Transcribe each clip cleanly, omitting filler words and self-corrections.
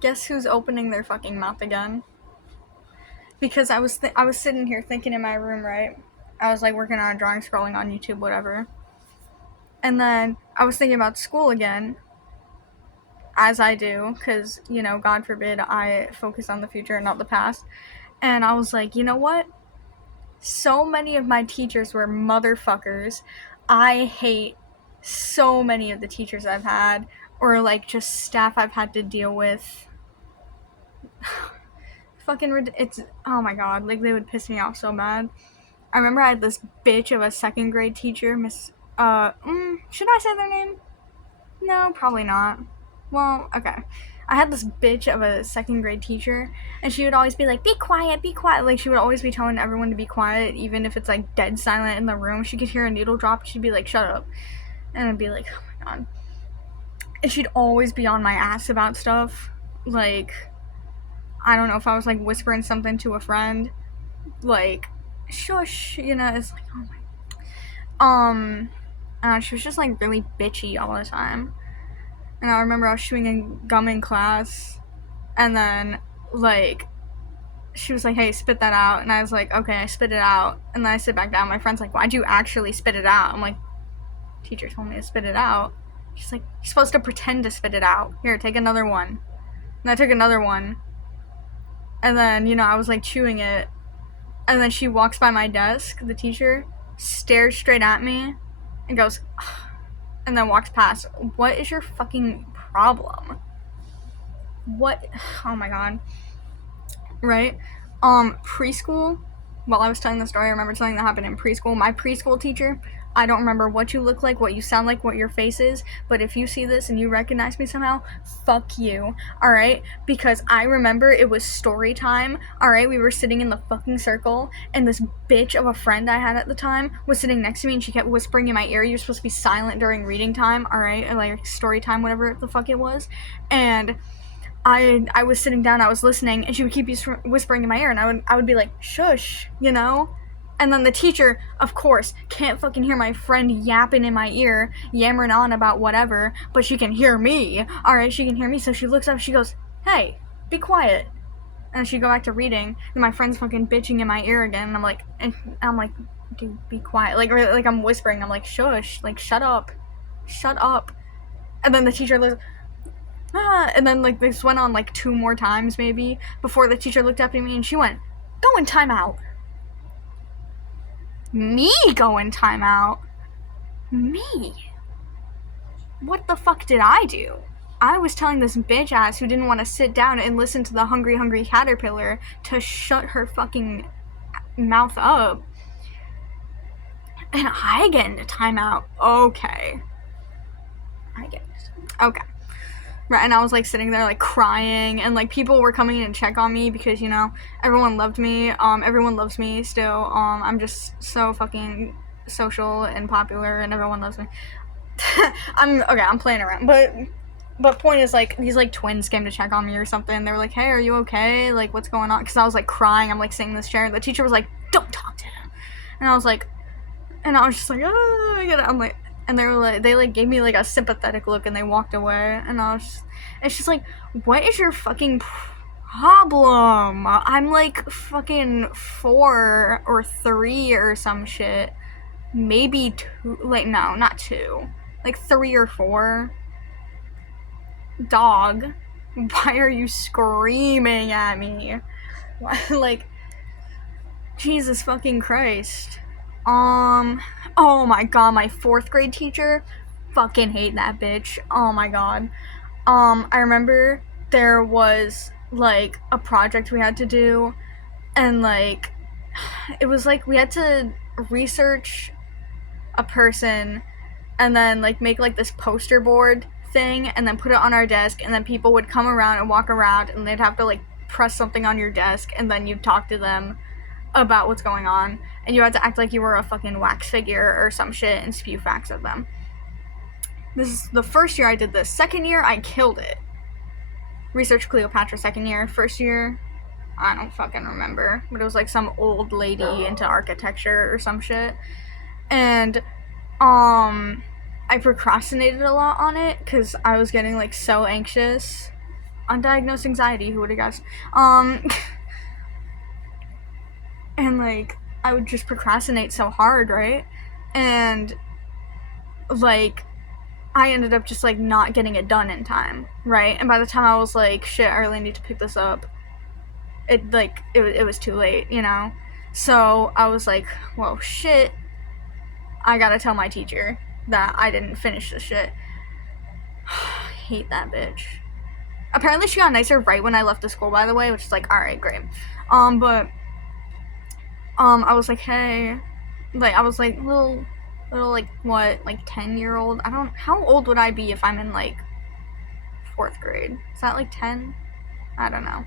Guess who's opening their fucking mouth again? Because I was sitting here thinking in my room, right? I was like working on a drawing, scrolling on YouTube, whatever. And then I was thinking about school again, as I do, because, you know, God forbid I focus on the future and not the past. And I was like, you know what? So many of my teachers were motherfuckers. I hate so many of the teachers I've had, or like just staff I've had to deal with. It's, oh my god, like they would piss me off so bad. I remember I had this bitch of a second grade teacher, should I say their name? No, probably not. Well, okay. I had this bitch of a second grade teacher, and she would always be like, be quiet, be quiet. Like, she would always be telling everyone to be quiet, even if it's like dead silent in the room. She could hear a needle drop, she'd be like, shut up. And I'd be like, oh my god. And she'd always be on my ass about stuff. Like, I don't know if I was like whispering something to a friend, like, shush, you know, it's like, oh my. She was just like really bitchy all the time. And I remember I was chewing gum in class, and then, like, she was like, hey, spit that out. And I was like, okay, I spit it out. And then I sit back down. My friend's like, why'd you actually spit it out? I'm like, teacher told me to spit it out. She's like, you're supposed to pretend to spit it out. Here, take another one. And I took another one. And then, you know, I was like chewing it. And then she walks by my desk, the teacher, stares straight at me, and goes, ugh, and then walks past. What is your fucking problem? What? Oh my god. Right? Preschool, while I was telling the story, I remember something that happened in preschool. My preschool teacher, I don't remember what you look like, what you sound like, what your face is, but if you see this and you recognize me somehow, fuck you, alright? Because I remember it was story time, alright? We were sitting in the fucking circle, and this bitch of a friend I had at the time was sitting next to me, and she kept whispering in my ear, you're supposed to be silent during reading time, alright? Or like story time, whatever the fuck it was. And I was sitting down, I was listening, and she would keep whispering in my ear, and I would be like, shush, you know? And then the teacher, of course, can't fucking hear my friend yapping in my ear, yammering on about whatever, but she can hear me. Alright, she can hear me, so she looks up, she goes, hey, be quiet. And she go back to reading, and my friend's fucking bitching in my ear again, and I'm like, dude, be quiet. Like I'm whispering, I'm like, shush, like, shut up. Shut up. And then the teacher looks, and then like this went on like 2 more times maybe before the teacher looked up at me and she went, go in timeout. Me go in timeout? Me? What the fuck did I do? I was telling this bitch ass who didn't want to sit down and listen to the hungry caterpillar to shut her fucking mouth up. And I get into timeout. Okay. Okay. Right, and I was like sitting there like crying, and like people were coming in to check on me because, you know, everyone loved me. Everyone loves me still. I'm just so fucking social and popular, and everyone loves me. I'm playing around, but point is, like, these like twins came to check on me or something. They were like, hey, are you okay? Like, what's going on? Because I was like crying. I'm like sitting in this chair, and the teacher was like, don't talk to him. And I was just like, ah, I'm like, and they gave me like a sympathetic look and they walked away, and it's just like, what is your fucking problem? I'm like fucking 4 or 3 or some shit, maybe 2, like, no, not 2, like 3 or 4. Dog, why are you screaming at me? Like, Jesus fucking Christ. Oh my god, my 4th grade teacher, fucking hate that bitch. Oh my god. I remember there was like a project we had to do, and like it was like we had to research a person and then like make like this poster board thing and then put it on our desk, and then people would come around and walk around and they'd have to like press something on your desk, and then you'd talk to them about what's going on, and you had to act like you were a fucking wax figure or some shit and spew facts at them. This is the first year I did this. 2nd year, I killed it. Research Cleopatra 2nd year. 1st year, I don't fucking remember, but it was like some old lady into architecture or some shit. And I procrastinated a lot on it because I was getting like so anxious undiagnosed anxiety, who would have guessed? And like, I would just procrastinate so hard, right? And like, I ended up just like not getting it done in time, right? And by the time I was like, shit, I really need to pick this up, it was too late, you know? So I was like, well, shit, I gotta tell my teacher that I didn't finish this shit. Hate that bitch. Apparently she got nicer right when I left the school, by the way, which is like, alright, great. But I was like, hey, like, I was like, little, like, what, like, 10-year-old? How old would I be if I'm in, like, 4th grade? Is that, like, 10? I don't know.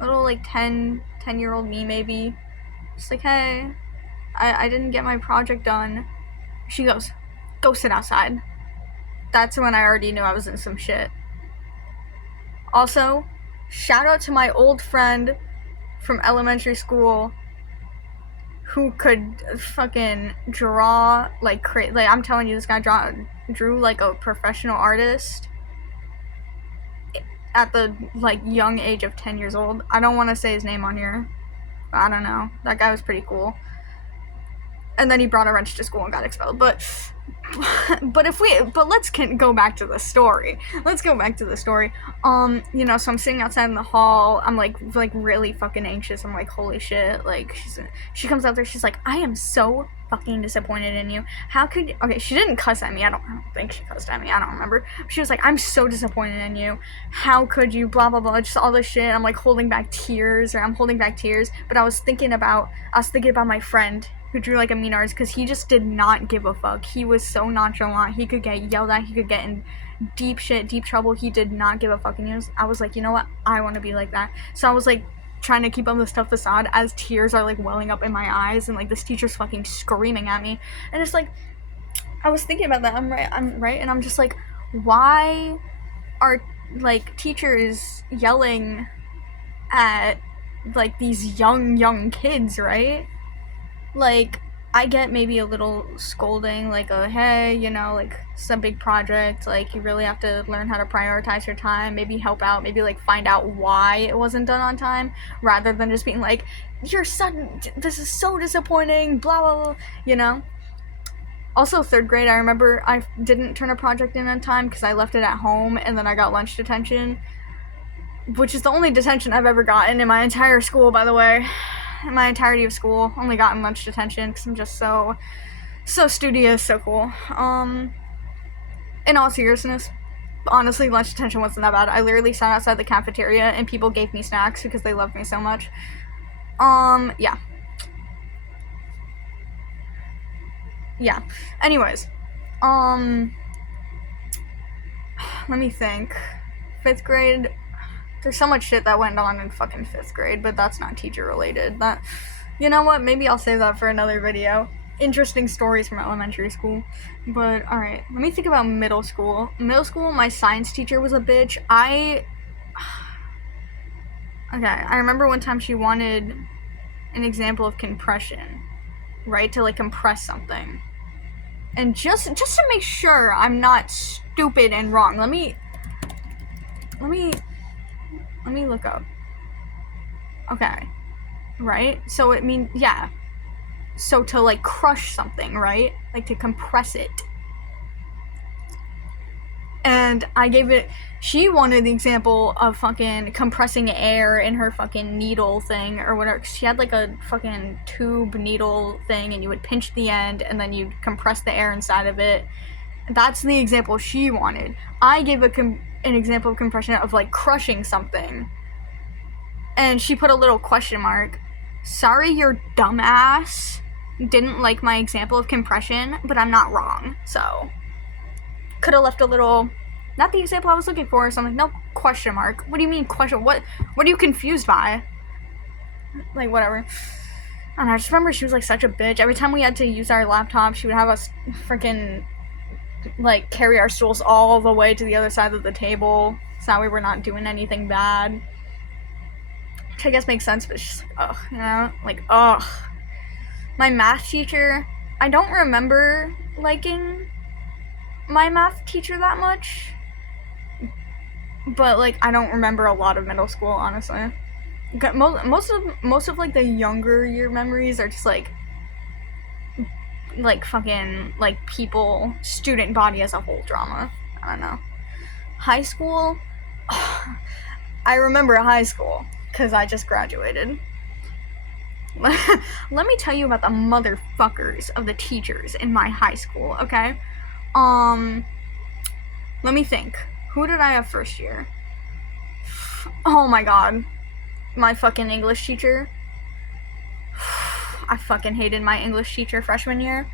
Little, like, 10-year-old me, maybe. Just like, hey, I didn't get my project done. She goes, go sit outside. That's when I already knew I was in some shit. Also, shout out to my old friend from elementary school who could fucking draw like crazy. Like, I'm telling you, this guy drew like a professional artist at the like young age of 10 years old. I don't want to say his name on here. I don't know. That guy was pretty cool. And then he brought a wrench to school and got expelled. But let's go back to the story. Let's go back to the story. You know, so I'm sitting outside in the hall. I'm like really fucking anxious. I'm like, holy shit. Like, she comes out there. She's like, I am so fucking disappointed in you. How could you? Okay, she didn't cuss at me. I don't think she cussed at me. I don't remember. She was like, I'm so disappointed in you. How could you? Blah blah blah. Just all this shit. I'm like holding back tears. But I was thinking about my friend who drew like a mean artist, because he just did not give a fuck. He was so nonchalant. He could get yelled at. He could get in deep trouble. He did not give a fuck. And I was like, you know what? I want to be like that. So I was like trying to keep all this stuff facade as tears are like welling up in my eyes, and like this teacher's fucking screaming at me. And it's like, I was thinking about that. I'm right. And I'm just like, why are like teachers yelling at like these young kids, right? Like, I get maybe a little scolding, like, hey, you know, like, it's a big project, like, you really have to learn how to prioritize your time, maybe help out, maybe, like, find out why it wasn't done on time, rather than just being like, this is so disappointing, blah, blah, blah, you know? Also, 3rd grade, I remember I didn't turn a project in on time because I left it at home, and then I got lunch detention, which is the only detention I've ever gotten in my entire school, by the way. In my entirety of school, only gotten lunch detention because I'm just so studious, so cool. In all seriousness, honestly, lunch detention wasn't that bad. I literally sat outside the cafeteria and people gave me snacks because they loved me so much. Yeah. Anyways, let me think. 5th grade. There's so much shit that went on in fucking 5th grade, but that's not teacher related. You know what? Maybe I'll save that for another video. Interesting stories from elementary school. But, alright. Let me think about middle school. Middle school, my science teacher was a bitch. Okay, I remember one time she wanted an example of compression. Right? To, like, compress something. And just to make sure I'm not stupid and wrong, let me look up. Okay. Right? So yeah. So to like crush something, right? Like to compress it. And she wanted the example of fucking compressing air in her fucking needle thing or whatever. She had like a fucking tube needle thing, and you would pinch the end and then you'd compress the air inside of it. That's the example she wanted. I gave an example of compression of like crushing something. And she put a little question mark. Sorry, your dumbass didn't like my example of compression, but I'm not wrong. So, could have left a little, not the example I was looking for, so I'm like, no, question mark. What do you mean question? What are you confused by? Like, whatever. I don't know, I just remember she was like such a bitch. Every time we had to use our laptop, she would have us freaking like carry our stools all the way to the other side of the table, so that we were not doing anything bad. Which I guess makes sense, but it's just like, ugh, you know? Like, ugh. My math teacher, I don't remember liking my math teacher that much. But like I don't remember a lot of middle school, honestly. Most of like the younger year memories are just like fucking like people, student body as a whole drama. I don't know. High school, I remember high school because I just graduated. Let me tell you about the motherfuckers of the teachers in my high school, okay? Let me think. Who did I have first year? Oh my god. My fucking English teacher. I fucking hated my English teacher freshman year.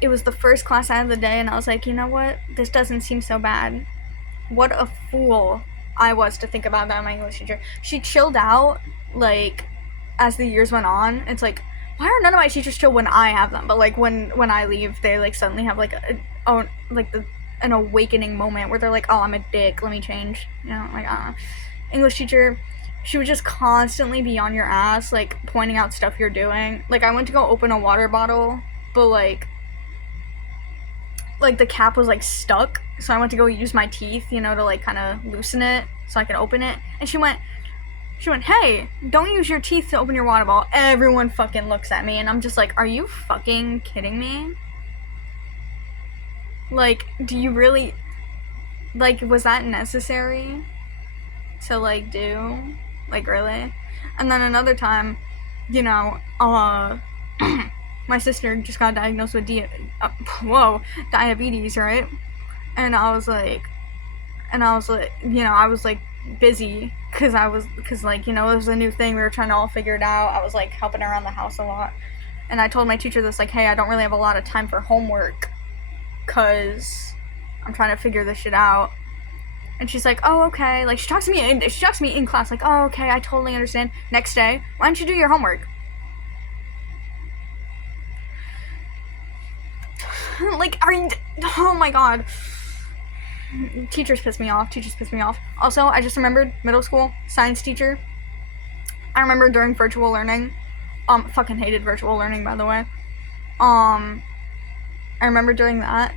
It was the first class I had of the day, and I was like, you know what? This doesn't seem so bad. What a fool I was to think about that, my English teacher. She chilled out, like, as the years went on. It's like, why are none of my teachers chill when I have them? But, like, when I leave, they, like, suddenly have, like, an awakening moment where they're like, oh, I'm a dick, let me change. You know, like, English teacher, she would just constantly be on your ass, like, pointing out stuff you're doing. Like, I went to go open a water bottle, but, like, the cap was, like, stuck, so I went to go use my teeth, you know, to, like, kind of loosen it so I could open it, and she went, hey, don't use your teeth to open your water bottle. Everyone fucking looks at me, and I'm just like, are you fucking kidding me? Like, do you really, like, was that necessary to, like, do? Like, really? And then another time, you know, my sister just got diagnosed with diabetes, right? And I was like, you know, I was like busy because like, you know, it was a new thing. We were trying to all figure it out. I was like helping around the house a lot. And I told my teacher this, like, hey, I don't really have a lot of time for homework because I'm trying to figure this shit out. And she's like, oh, okay. Like, she talks to me in class, like, oh, okay, I totally understand. Next day, why don't you do your homework? Like, oh my god. Teachers piss me off. Also, I just remembered, middle school, science teacher. I remember during virtual learning, fucking hated virtual learning, by the way. I remember during that,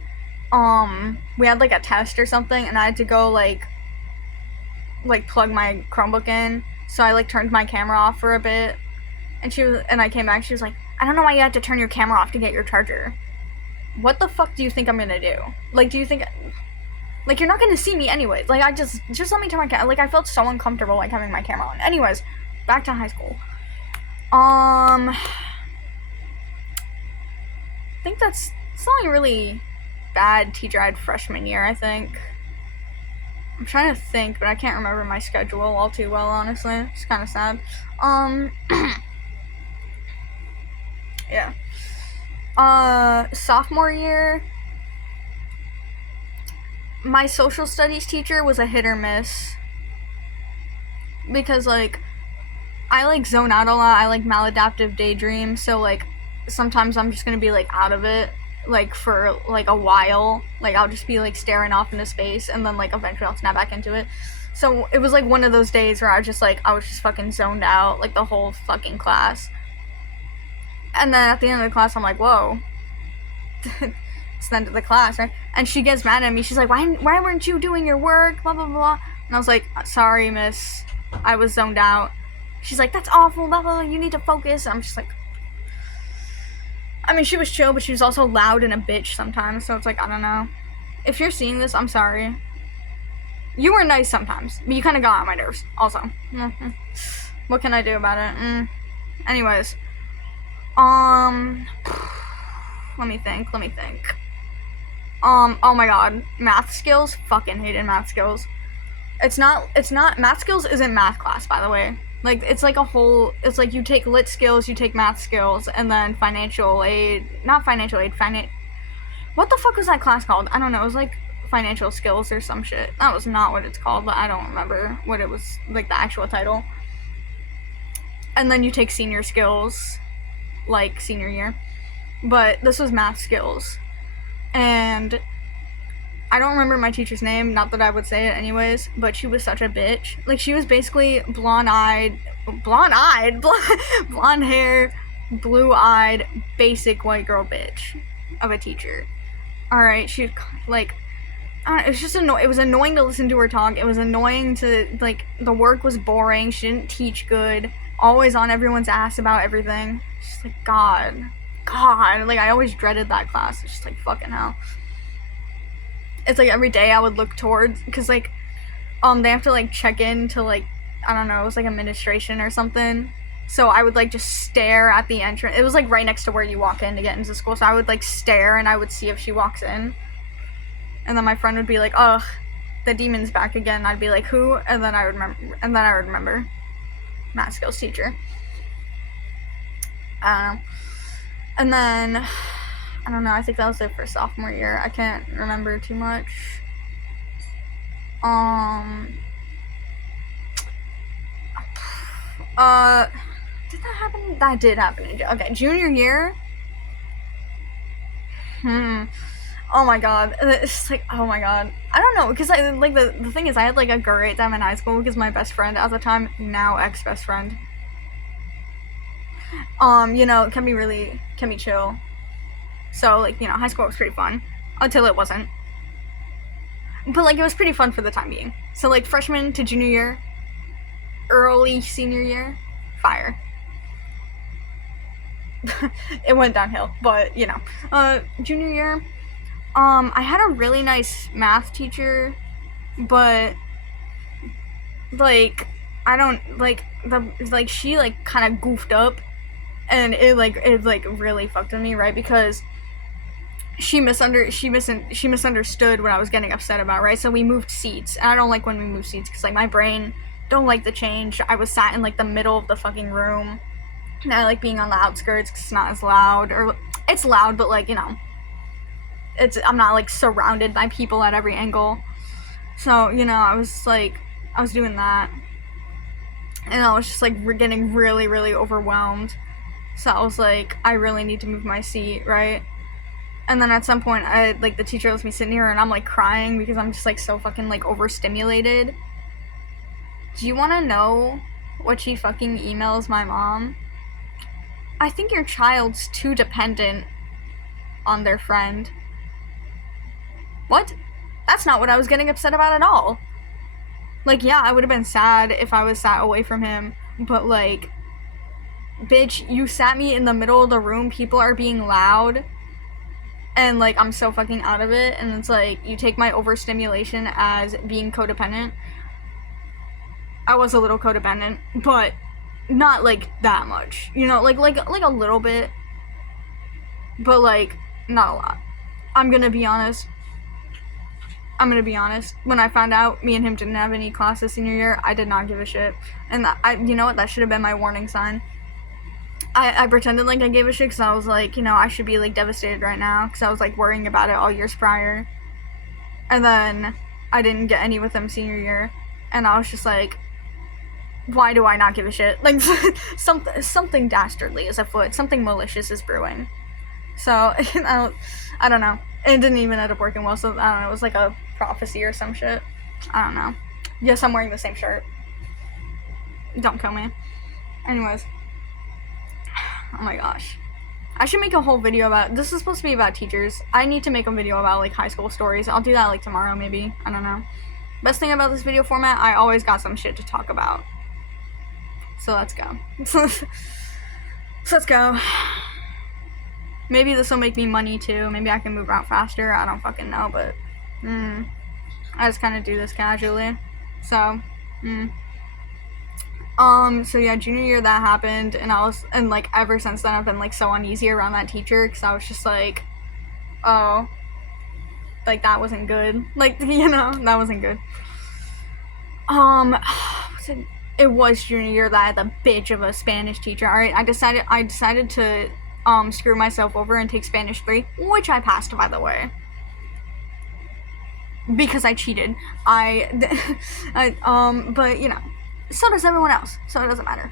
we had, like, a test or something, and I had to go, like, plug my Chromebook in, so I, like, turned my camera off for a bit, and I came back, she was like, I don't know why you had to turn your camera off to get your charger. What the fuck do you think I'm gonna do? Like, do you think, like, you're not gonna see me anyways. Like, I just let me turn my camera. Like, I felt so uncomfortable, like, having my camera on. Anyways, back to high school. I think that's the only really bad teacher I had freshman year, I think. I'm trying to think, but I can't remember my schedule all too well, honestly. It's kind of sad. Yeah. Sophomore year, my social studies teacher was a hit or miss. Because, like, I, like, zone out a lot. I, like, maladaptive daydream. So, like, sometimes I'm just gonna be, like, out of it, like, for, like, a while. Like, I'll just be, like, staring off into space, and then, like, eventually I'll snap back into it. So, it was, like, one of those days where I was just fucking zoned out, like, the whole fucking class. And then at the end of the class, I'm like, whoa. It's the end of the class, right? And she gets mad at me. She's like, why weren't you doing your work? Blah, blah, blah. And I was like, sorry, miss. I was zoned out. She's like, that's awful. Blah, blah, blah. You need to focus. I'm just like, I mean, she was chill, but she was also loud and a bitch sometimes. So it's like, I don't know. If you're seeing this, I'm sorry. You were nice sometimes, but you kind of got on my nerves also. Mm-hmm. What can I do about it? Anyways. Let me think. Oh my god. Math skills? Fucking hated math skills. It's not, math skills isn't math class, by the way. Like, it's like it's like you take lit skills, you take math skills, and then financial aid, what the fuck was that class called? I don't know, it was like financial skills or some shit. That was not what it's called, but I don't remember what it was, like, the actual title. And then you take senior skills, like, senior year. But this was math skills. And I don't remember my teacher's name, not that I would say it anyways, but she was such a bitch. Like, she was basically blonde hair, blue-eyed, basic white girl bitch of a teacher. Alright, she'd, like, it was just it was annoying to listen to her talk. It was annoying to, like, the work was boring. She didn't teach good. Always on everyone's ass about everything. Just like, God. Like, I always dreaded that class. It's just like, fucking hell. It's like every day I would look towards, because, like, they have to, like, check in to, like, I don't know, it was like administration or something. So I would, like, just stare at the entrance. It was, like, right next to where you walk in to get into school. So I would, like, stare and I would see if she walks in. And then my friend would be like, ugh, the demon's back again. I'd be like, who? And then I would remember. Math skills teacher. I don't know. And then, I don't know, I think that was it for sophomore year. I can't remember too much. Did that happen? That did happen. Okay, junior year. Oh my god. It's like, oh my god. I don't know, because I, like, the thing is, I had, like, a great time in high school because my best friend at the time, now ex-best friend, you know, can be chill. So, like, you know, high school was pretty fun. Until it wasn't. But, like, it was pretty fun for the time being. So, like, freshman to junior year, early senior year, fire. It went downhill, but, you know. Junior year, I had a really nice math teacher, but, like, I don't, like, she, like, kind of goofed up, and it really fucked with me, right, because she misunderstood what I was getting upset about, right, so we moved seats, and I don't like when we move seats, because, like, my brain don't like the change. I was sat in, like, the middle of the fucking room, and I like being on the outskirts, because it's not as loud, or, it's loud, but, like, you know, I'm not, like, surrounded by people at every angle. So, you know, I was doing that. And I was just, like, getting really, really overwhelmed. So I was like, I really need to move my seat, right? And then at some point, the teacher lets me sit near her, and I'm, like, crying because I'm just, like, so fucking, like, overstimulated. Do you want to know what she fucking emails my mom? I think your child's too dependent on their friend. What? That's not what I was getting upset about at all. Like, yeah, I would have been sad if I was sat away from him, but, like, bitch, you sat me in the middle of the room, people are being loud, and, like, I'm so fucking out of it, and it's like, you take my overstimulation as being codependent. I was a little codependent, but not, like, that much, you know, like a little bit, but, like, not a lot. I'm gonna be honest. When I found out me and him didn't have any classes senior year, I did not give a shit. And you know what? That should have been my warning sign. I pretended like I gave a shit because I was like, you know, I should be, like, devastated right now because I was, like, worrying about it all years prior. And then I didn't get any with him senior year. And I was just like, why do I not give a shit? Like, something dastardly is afoot. Something malicious is brewing. So, I don't know. It didn't even end up working well, so I don't know. It was like a prophecy or some shit. I don't know. Yes, I'm wearing the same shirt. Don't kill me. Anyways. Oh my gosh. I should make a whole video about... This is supposed to be about teachers. I need to make a video about, like, high school stories. I'll do that, like, tomorrow, maybe. I don't know. Best thing about this video format, I always got some shit to talk about. So let's go. So let's go. Maybe this will make me money, too. Maybe I can move out faster. I don't fucking know, but... I just kind of do this casually. So, so yeah, junior year that happened, and like, ever since then, I've been, like, so uneasy around that teacher, because I was just like, oh, like, that wasn't good. Like, you know, that wasn't good. It was junior year that I had the bitch of a Spanish teacher. Alright, I decided to, screw myself over and take Spanish 3, which I passed, by the way. Because I cheated. But, you know, so does everyone else, so it doesn't matter.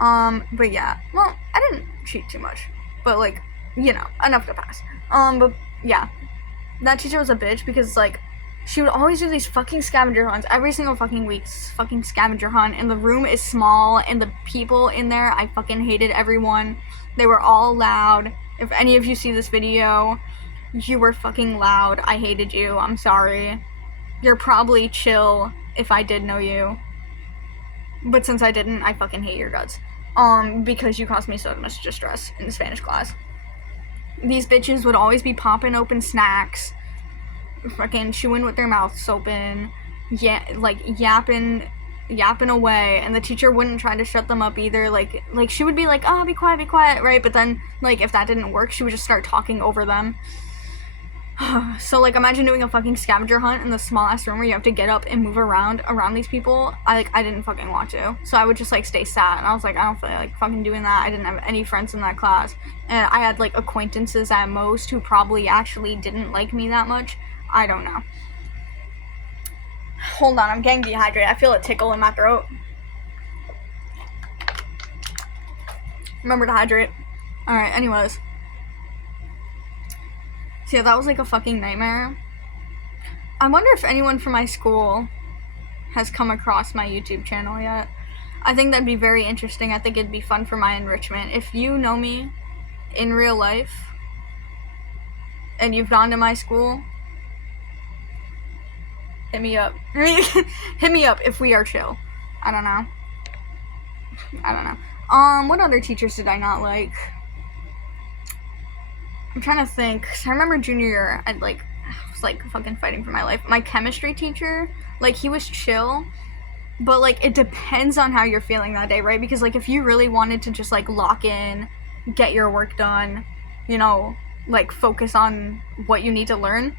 But yeah, well, I didn't cheat too much, but, like, you know, enough to pass. But yeah, that teacher was a bitch, because, like, she would always do these fucking scavenger hunts every single fucking week. Fucking scavenger hunt, and the room is small, and the people in there, I fucking hated everyone. They were all loud. If any of you see this video, You were fucking loud. I hated you. I'm sorry. You're probably chill if I did know you. But since I didn't, I fucking hate your guts. Because you caused me so much distress in Spanish class. These bitches would always be popping open snacks, fucking chewing with their mouths open, yapping away, and the teacher wouldn't try to shut them up either. Like she would be like, oh, be quiet, right? But then, like, if that didn't work, she would just start talking over them. So, like, imagine doing a fucking scavenger hunt in the small ass room where you have to get up and move around these people. I didn't fucking want to. So I would just, like, stay sat. And I was like, I don't feel like fucking doing that. I didn't have any friends in that class. And I had, like, acquaintances at most who probably actually didn't like me that much. I don't know. Hold on, I'm getting dehydrated. I feel a tickle in my throat. Remember to hydrate. Alright, anyways. So yeah, that was like a fucking nightmare. I wonder if anyone from my school has come across my YouTube channel yet. I think that'd be very interesting. I think it'd be fun for my enrichment. If you know me in real life and you've gone to my school, hit me up. Hit me up if we are chill. I don't know. What other teachers did I not like? I'm trying to think. I remember junior year, I was like fucking fighting for my life. My chemistry teacher, like, he was chill, but like it depends on how you're feeling that day, right? Because like if you really wanted to just like lock in, get your work done, you know, like focus on what you need to learn,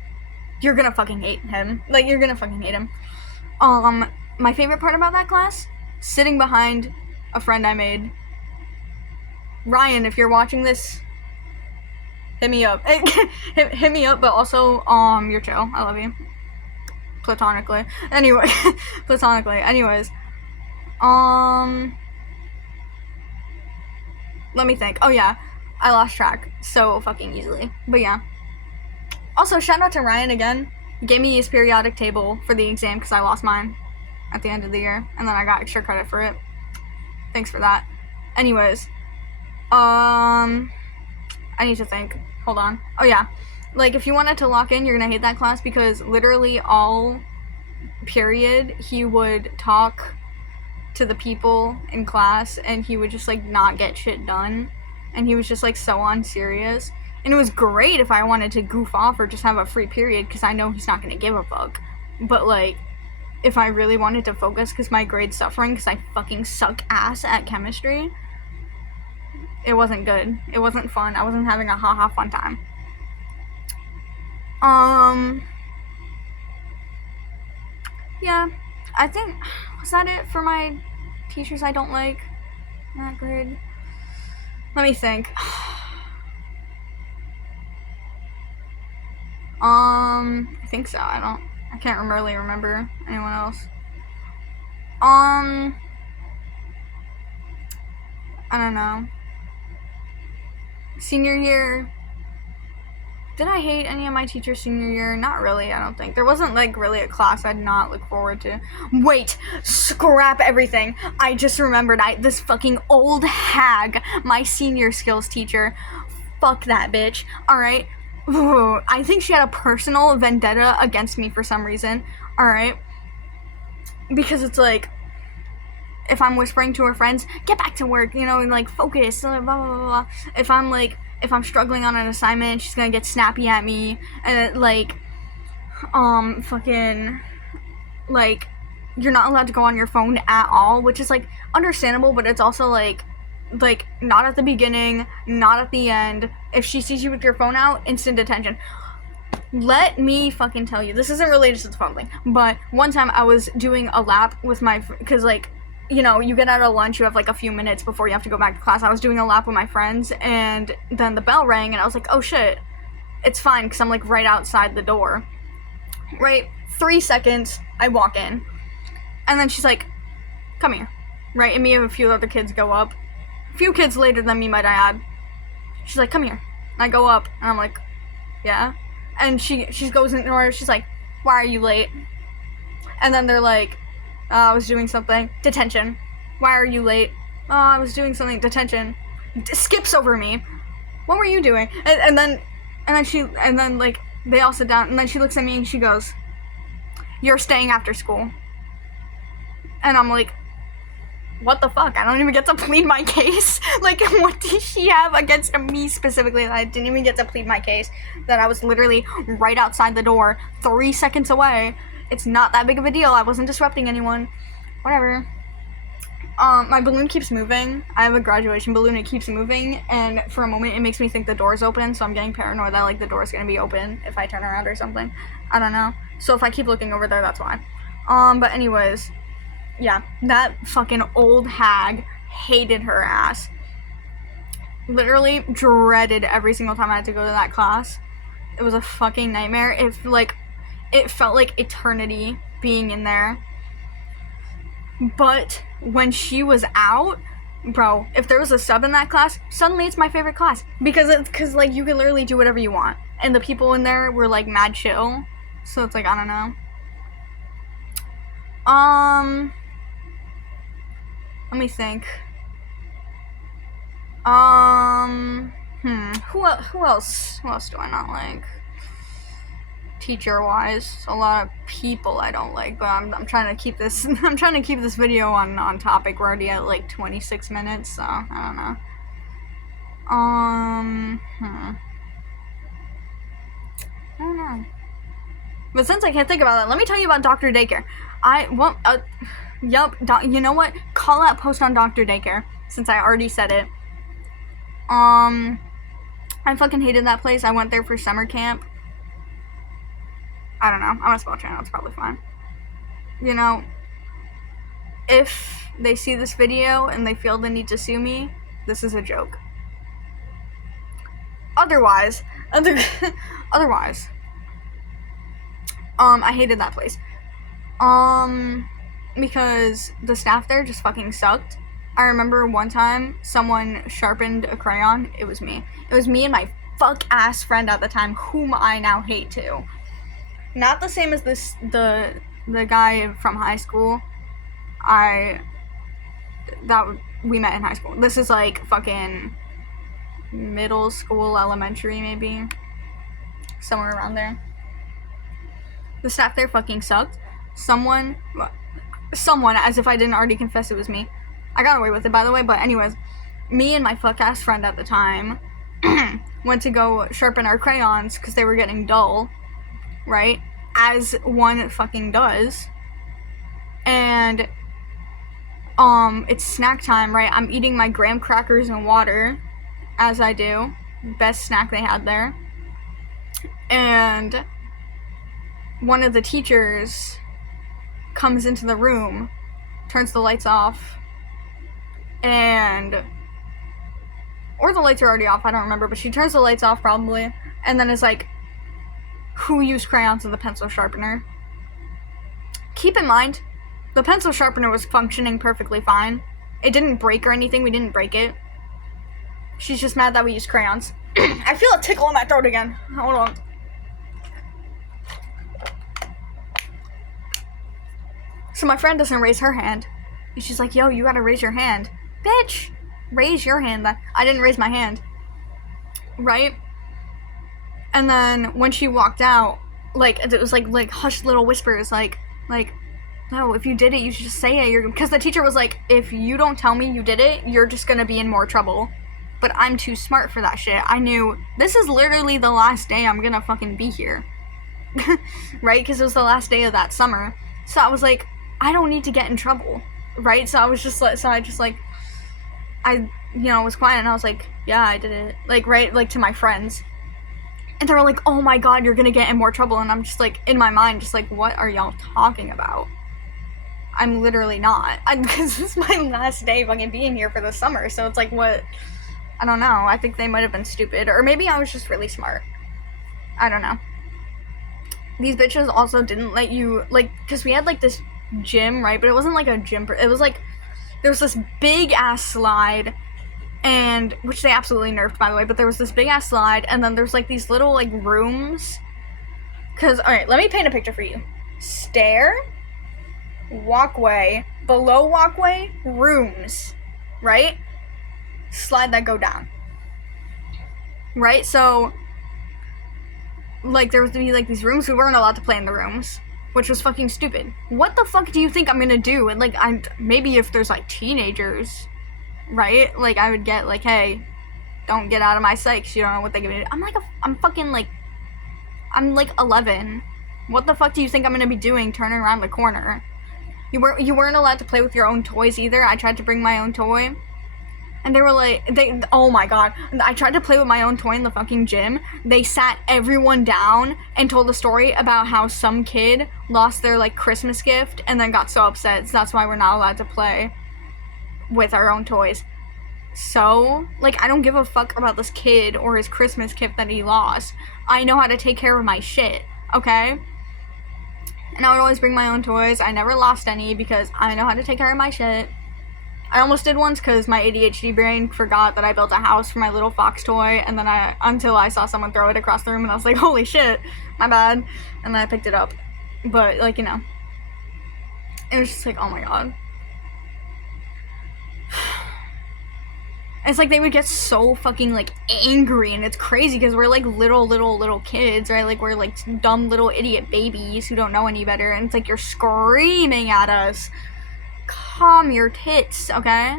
you're gonna fucking hate him. Like, you're gonna fucking hate him. My favorite part about that class, sitting behind a friend I made. Ryan, if you're watching this, hit me up. Hit me up, but also, you're chill. I love you. Platonically. Anyway, platonically. Anyways. Let me think. Oh, yeah. I lost track so fucking easily. But yeah. Also, shout out to Ryan again. He gave me his periodic table for the exam because I lost mine at the end of the year. And then I got extra credit for it. Thanks for that. Anyways. I need to think. Hold on. Oh, yeah. Like, if you wanted to lock in, you're gonna hate that class because literally all period, he would talk to the people in class and he would just, like, not get shit done. And he was just, like, so unserious. And it was great if I wanted to goof off or just have a free period because I know he's not gonna give a fuck. But, like, if I really wanted to focus because my grade's suffering because I fucking suck ass at chemistry, it wasn't good. It wasn't fun. I wasn't having a ha-ha fun time. Yeah, I think, was that it for my teachers I don't like in that grade? Let me think. I think so. I can't really remember anyone else. I don't know. Senior year, did I hate any of my teachers senior year? Not really, I don't think. There wasn't, like, really a class I'd not look forward to. Wait, scrap everything. I just remembered this fucking old hag, my senior skills teacher. Fuck that bitch, alright? I think she had a personal vendetta against me for some reason, alright? Because it's like, if I'm whispering to her friends, get back to work, you know, and like focus, blah, blah, blah, blah. If I'm struggling on an assignment, she's gonna get snappy at me, and like, fucking, like, you're not allowed to go on your phone at all, which is like understandable, but it's also like not at the beginning, not at the end. If she sees you with your phone out, instant detention. Let me fucking tell you, this isn't related to the phone thing, but one time I was doing a lap with because like, you know, you get out of lunch, you have like a few minutes before you have to go back to class. I was doing a lap with my friends, and then the bell rang, and I was like, oh shit, it's fine, because I'm like right outside the door. Right? 3 seconds, I walk in, and then she's like, come here. Right? And me and a few other kids go up. A few kids later than me, might I add. She's like, come here. And I go up, and I'm like, yeah? And she goes in order, she's like, why are you late? And then they're like, I was doing something. Detention. Why are you late? Oh, I was doing something. Detention. Skips over me. What were you doing? And then And then like they all sit down, and then she looks at me and she goes, "You're staying after school." And I'm like, what the fuck? I don't even get to plead my case. Like, what did she have against me specifically that I didn't even get to plead my case? That I was literally right outside the door, 3 seconds away. It's not that big of a deal. I wasn't disrupting anyone. Whatever. My balloon keeps moving. I have a graduation balloon. It keeps moving, and for a moment, it makes me think the door's open. So I'm getting paranoid that like the door's gonna be open if I turn around or something. I don't know. So if I keep looking over there, that's why. But anyways, yeah, that fucking old hag, hated her ass. Literally dreaded every single time I had to go to that class. It was a fucking nightmare. It felt like eternity being in there. But when she was out, bro, if there was a sub in that class, suddenly it's my favorite class. Because like, you can literally do whatever you want. And the people in there were, like, mad chill. So it's like, I don't know. Let me think. Who else do I not like? Teacher-wise, a lot of people I don't like, but I'm trying to keep this I'm trying to keep this video on topic. We're already at like 26 minutes, so I don't know. I don't know. But since I can't think about it, let me tell you about Dr. Daycare. You know what? Call out post on Dr. Daycare, since I already said it. I fucking hated that place. I went there for summer camp. I don't know. I'm a small channel. It's probably fine. You know, if they see this video and they feel the need to sue me, this is a joke. Otherwise, I hated that place. Because the staff there just fucking sucked. I remember one time someone sharpened a crayon. It was me. It was me and my fuck-ass friend at the time, whom I now hate too. Not the same as the guy from high school. We met in high school. This is like fucking middle school, elementary maybe. Somewhere around there. The staff there fucking sucked. Someone, as if I didn't already confess it was me. I got away with it, by the way, but anyways, me and my fuck-ass friend at the time went to go sharpen our crayons because they were getting dull, right? As one fucking does. And, it's snack time, right? I'm eating my graham crackers and water, as I do. Best snack they had there. And one of the teachers comes into the room, turns the lights off, or the lights are already off, I don't remember, but she turns the lights off probably, and then is like, who used crayons in the pencil sharpener? Keep in mind, the pencil sharpener was functioning perfectly fine. It didn't break or anything, we didn't break it. She's just mad that we used crayons. I feel a tickle in my throat again. Hold on. So my friend doesn't raise her hand. And she's like, yo, you gotta raise your hand. Bitch! Raise your hand. I didn't raise my hand. Right? And then when she walked out, like, it was like hushed little whispers, like, no, if you did it, you should just say it. Because the teacher was like, if you don't tell me you did it, you're just gonna be in more trouble. But I'm too smart for that shit. I knew, this is literally the last day I'm gonna fucking be here. Right? Because it was the last day of that summer. So I was like, I don't need to get in trouble. Right? So I was just like, I was quiet and I was like, yeah, I did it. Like, right? Like, to my friends. And they were like, oh my god, you're gonna get in more trouble. And I'm just like, in my mind, just like, what are y'all talking about? I'm literally not. Because this is my last day fucking being here for the summer. So it's like, what? I don't know. I think they might have been stupid. Or maybe I was just really smart. I don't know. These bitches also didn't let you, like, because we had, like, this gym, right? But it wasn't, like, a gym. It was, like, there was this big-ass slide, and, which they absolutely nerfed, by the way, but there was this big-ass slide, and then there's, like, these little, like, rooms. Because, alright, let me paint a picture for you. Stair, walkway, below walkway, rooms, right? Slide that go down. Right? So, like, there was to be, like, these rooms. We weren't allowed to play in the rooms, which was fucking stupid. What the fuck do you think I'm gonna do? And, like, maybe if there's, like, teenagers, right? Like, I would get, like, hey, don't get out of my sight, 'cause you don't know what they're gonna do. I'm fucking, like, I'm, like, 11. What the fuck do you think I'm gonna be doing turning around the corner? You weren't allowed to play with your own toys either. I tried to bring my own toy. And they were like, oh my god. I tried to play with my own toy in the fucking gym. They sat everyone down and told a story about how some kid lost their, like, Christmas gift and then got so upset. So that's why we're not allowed to play with our own toys. So, like, I don't give a fuck about this kid or his Christmas gift that he lost. I know how to take care of my shit, okay? And I would always bring my own toys. I never lost any because I know how to take care of my shit. I almost did once because my ADHD brain forgot that I built a house for my little fox toy, and then until I saw someone throw it across the room, and I was like, holy shit, my bad, and then I picked it up. But, like, you know, it was just like, oh my god. It's like they would get so fucking, like, angry, and it's crazy because we're, like, little kids, right? Like, we're, like, dumb little idiot babies who don't know any better, and it's like you're screaming at us. Calm your tits, okay?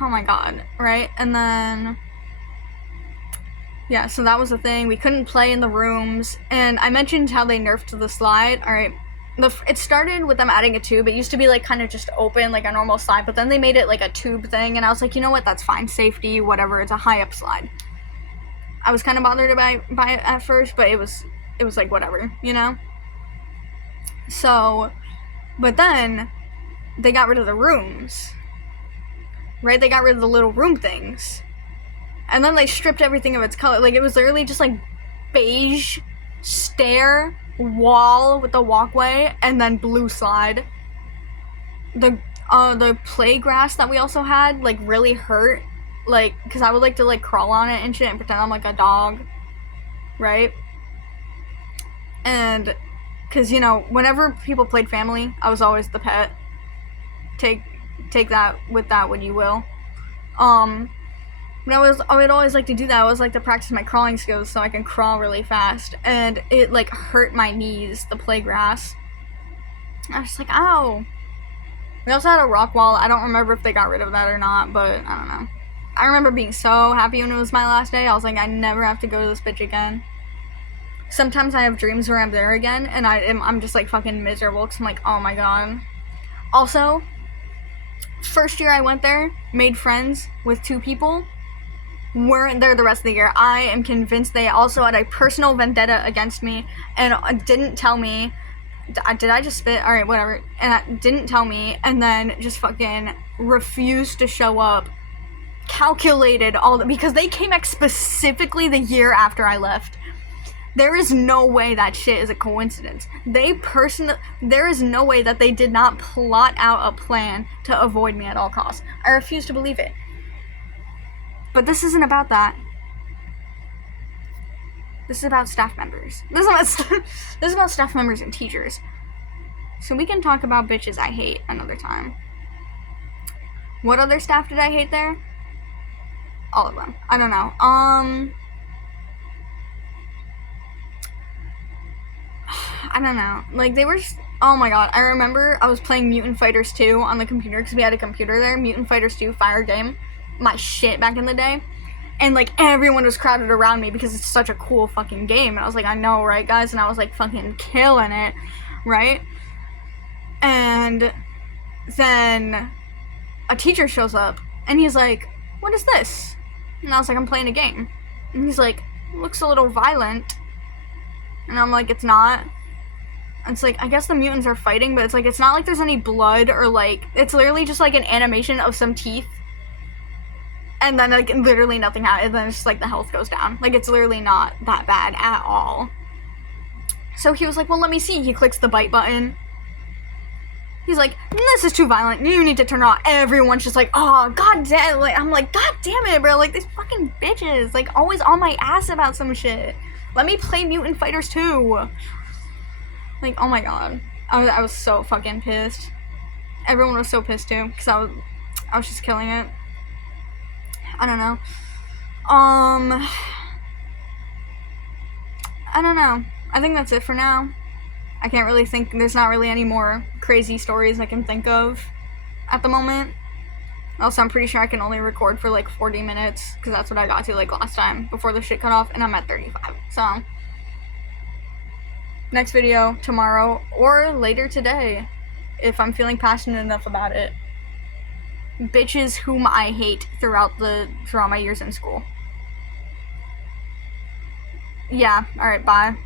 Oh my god, right? And then, yeah, so that was the thing. We couldn't play in the rooms, and I mentioned how they nerfed the slide. Alright, it started with them adding a tube. It used to be, like, kind of just open, like a normal slide, but then they made it, like, a tube thing, and I was like, you know what, that's fine. Safety, whatever, it's a high-up slide. I was kind of bothered by it at first, but it was like, whatever, you know? So, but then, they got rid of the rooms, right? They got rid of the little room things. And then they stripped everything of its color. Like, it was literally just, like, beige stair wall with the walkway, and then blue slide. The play grass that we also had, like, really hurt. Like, because I would like to, like, crawl on it and shit and pretend I'm, like, a dog, right? And, because, you know, whenever people played Family, I was always the pet. Take that with that what you will. I would always like to do that. I always like to practice my crawling skills so I can crawl really fast. And it, like, hurt my knees, the play grass. I was just like, ow. We also had a rock wall. I don't remember if they got rid of that or not, but I don't know. I remember being so happy when it was my last day. I was like, I never have to go to this bitch again. Sometimes I have dreams where I'm there again, and I'm just, like, fucking miserable, because I'm like, oh my god. Also, first year I went there, made friends with 2 people, weren't there the rest of the year. I am convinced they also had a personal vendetta against me, and didn't tell me. Did I just spit? Alright, whatever. And didn't tell me, and then just fucking refused to show up. Calculated because they came back specifically the year after I left. There is no way that shit is a coincidence. There is no way that they did not plot out a plan to avoid me at all costs. I refuse to believe it. But this isn't about that. This is about staff members. This is about staff members and teachers. So we can talk about bitches I hate another time. What other staff did I hate there? All of them. I don't know. I don't know. Like, they were just, oh my god. I remember I was playing Mutant Fighters 2 on the computer, because we had a computer there. Mutant Fighters 2 fire game. My shit back in the day. And, like, everyone was crowded around me because it's such a cool fucking game. And I was like, I know, right, guys? And I was, like, fucking killing it, right? And then a teacher shows up, and he's like, what is this? And I was like, I'm playing a game. And he's like, looks a little violent. And I'm like, it's not. It's like, I guess the mutants are fighting, but it's like, it's not like there's any blood or, like, it's literally just, like, an animation of some teeth. And then, like, literally nothing happens. And then it's just, like, the health goes down. Like, it's literally not that bad at all. So he was like, well, let me see. He clicks the bite button. He's like, this is too violent. You need to turn it off. Everyone's just like, oh, god damn. Like, I'm like, god damn it, bro. Like, these fucking bitches. Like, always on my ass about some shit. Let me play Mutant Fighters 2. Like, oh my god. I was so fucking pissed. Everyone was so pissed too, because I was just killing it. I don't know. I don't know. I think that's it for now. I can't really think, there's not really any more crazy stories I can think of at the moment. Also, I'm pretty sure I can only record for like 40 minutes, because that's what I got to like last time before the shit cut off, and I'm at 35. So, next video tomorrow or later today, if I'm feeling passionate enough about it. Bitches whom I hate throughout my years in school. Yeah, alright, bye.